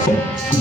Six. Yeah.